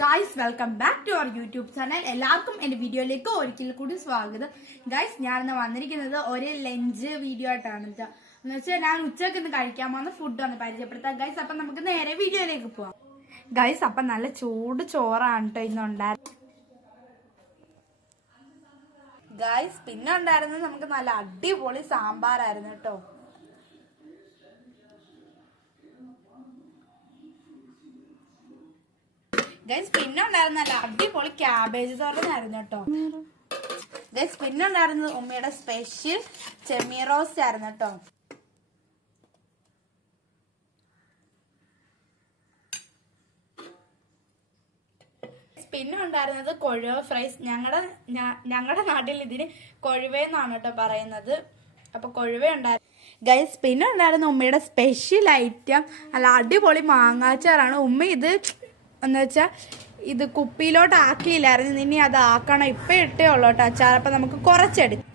Guys welcome back to our YouTube channel. എല്ലാവർക്കും എന്റെ വീഡിയോയിലേക്ക് ഒരിക്കൽ കൂടി സ്വാഗതം. ഗൈസ് ഞാനിന്ന് വന്നിരിക്കുന്നത് ഒരു ലഞ്ച് വീഡിയോ ആയിട്ടാണ്. എന്ന് വെച്ചാൽ ഞാൻ ഉച്ചക്ക് ഇന്ന് കഴിക്കാൻ പോകുന്ന ഫുഡ് ഒന്ന് പരിചയപ്പെടുത്താം ഗൈസ്. അപ്പൊ നമുക്ക് നേരെ വീഡിയോയിലേക്ക് പോവാം. ഗൈസ് അപ്പൊ നല്ല ചൂട് ചോറാണ് കേട്ടോ ഇന്നുണ്ടായിരുന്നത് ഗൈസ്. പിന്നെ ഉണ്ടായിരുന്നത് നമുക്ക് നല്ല അടിപൊളി സാമ്പാറായിരുന്നു കേട്ടോ. ഗൈസ് പിന്നെ ഉണ്ടായിരുന്ന നല്ല അടിപൊളി ക്യാബേജ് തോരനായിരുന്നു കേട്ടോ. ഗൈസ് പിന്നെ ഉണ്ടായിരുന്നത് ഉമ്മയുടെ സ്പെഷ്യൽ ചെമ്മീൻ റോസ്റ്റ് ആയിരുന്നു കേട്ടോ. പിന്നെ ഉണ്ടായിരുന്നത് കൊഴുവ ഫ്രൈസ്. ഞങ്ങളുടെ നാട്ടിൽ ഇതിന് കൊഴുവെന്നാണ് കേട്ടോ പറയുന്നത്. അപ്പൊ കൊഴുവ ഉണ്ടായിരുന്നു ഗൈസ്. പിന്നെ ഉണ്ടായിരുന്ന ഉമ്മയുടെ സ്പെഷ്യൽ ഐറ്റം നല്ല അടിപൊളി മാങ്ങാച്ചാറാണ്. ഉമ്മ ഇത് എന്ന് വെച്ചാൽ ഇത് കുപ്പിയിലോട്ട് ആക്കിയില്ലായിരുന്നു, ഇനി അത് ആക്കണം. ഇപ്പം ഇട്ടേ ഉള്ളൂ കേട്ടോ അച്ചാർ. അപ്പം നമുക്ക് കുറച്ചെടുക്കാം.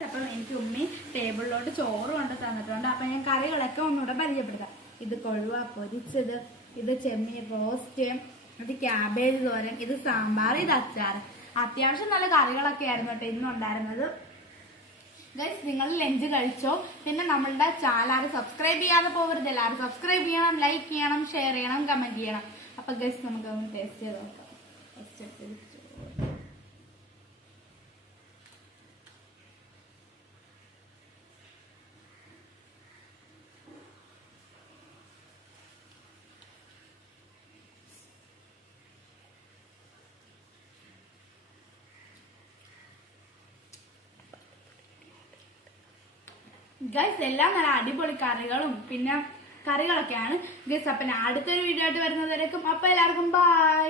അപ്പം എനിക്ക് ഉമ്മി ടേബിളിലോട്ട് ചോറ് കൊണ്ട് തന്നിട്ടുണ്ട്. അപ്പം ഞാൻ കറികളൊക്കെ ഒന്നുകൂടെ പരിചയപ്പെടുത്താം. ഇത് കൊഴുവ പൊരിച്ചത്, ഇത് ചെമ്മീൻ റോസ്റ്റ്, ഇത് ക്യാബേജ് തോരൻ, ഇത് സാമ്പാർ, ഇത് അച്ചാർ. അത്യാവശ്യം നല്ല കറികളൊക്കെ ആയിരുന്നു കേട്ടോ ഇന്നുണ്ടായിരുന്നത്. ഗൈസ് നിങ്ങൾ ലഞ്ച് കഴിച്ചോ? പിന്നെ നമ്മളുടെ ചാനൽ സബ്സ്ക്രൈബ് ചെയ്യാതെ പോകരുത്. എല്ലാവരും സബ്സ്ക്രൈബ് ചെയ്യണം, ലൈക്ക് ചെയ്യണം, ഷെയർ ചെയ്യണം, കമന്റ് ചെയ്യണം. അപ്പൊ ഗൈസ് നമുക്ക് ഒന്ന് ടേസ്റ്റ് ചെയ്ത് നോക്കാം. ഗൈസ് എല്ലാം നല്ല അടിപൊളി കറികളും പിന്നെ കറികളൊക്കെയാണ് ഗൈസ്. അപ്പം അടുത്തൊരു വീഡിയോ ആയിട്ട് വരുന്നവരേക്കും. അപ്പൊ എല്ലാവർക്കും ബൈ.